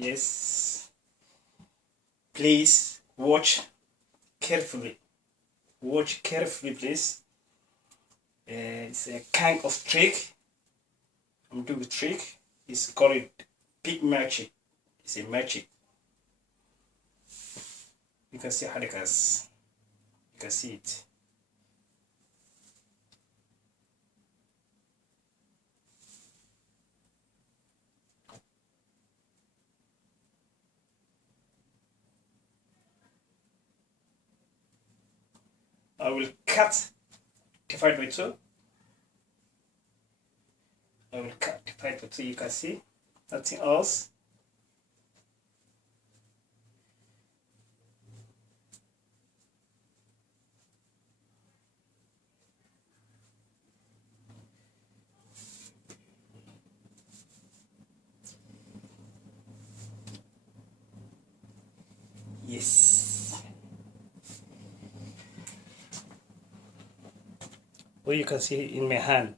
Yes, please watch carefully. Watch carefully, please. It's a kind of trick. I'm doing a trick. It's called big magic. It's a magic. You can see how it goes. You can see it. I will cut divide by 2. I will cut divide by 2. You can see nothing else. Yes. Well, you can see in my hand.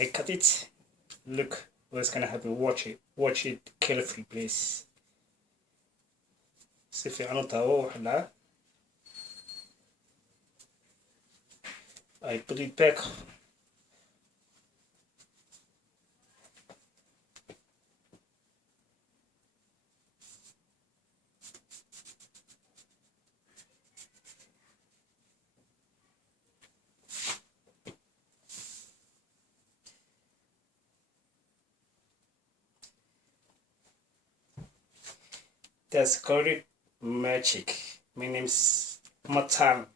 I cut it. Look what's gonna happen. Watch it. Watch it carefully, please. Si fiican u taawo waxa dhaca. I put it back. That's called magic. My name's Mataan